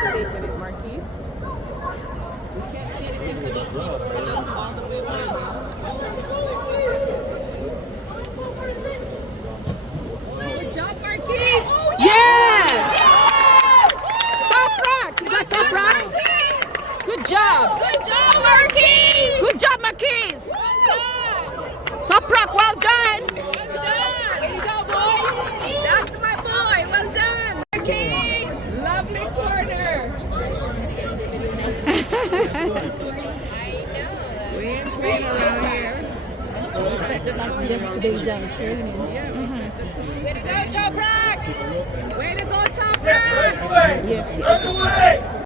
Stay with it, Marquise. We can't see anything for this one. We're just all the way away now. Good job, Marquise! Oh, Yes! Top rock! You got top rock? Good job! Good job, Marquise! Good job, Marquise! Well done! Top rock, well done! Well done! There you go, boys! That's my boy! Well done! Marquise! Lovely corner! We're great down here. That's yesterday's training. Way to go, Toprak! Way to go, Toprak! Yes, yes.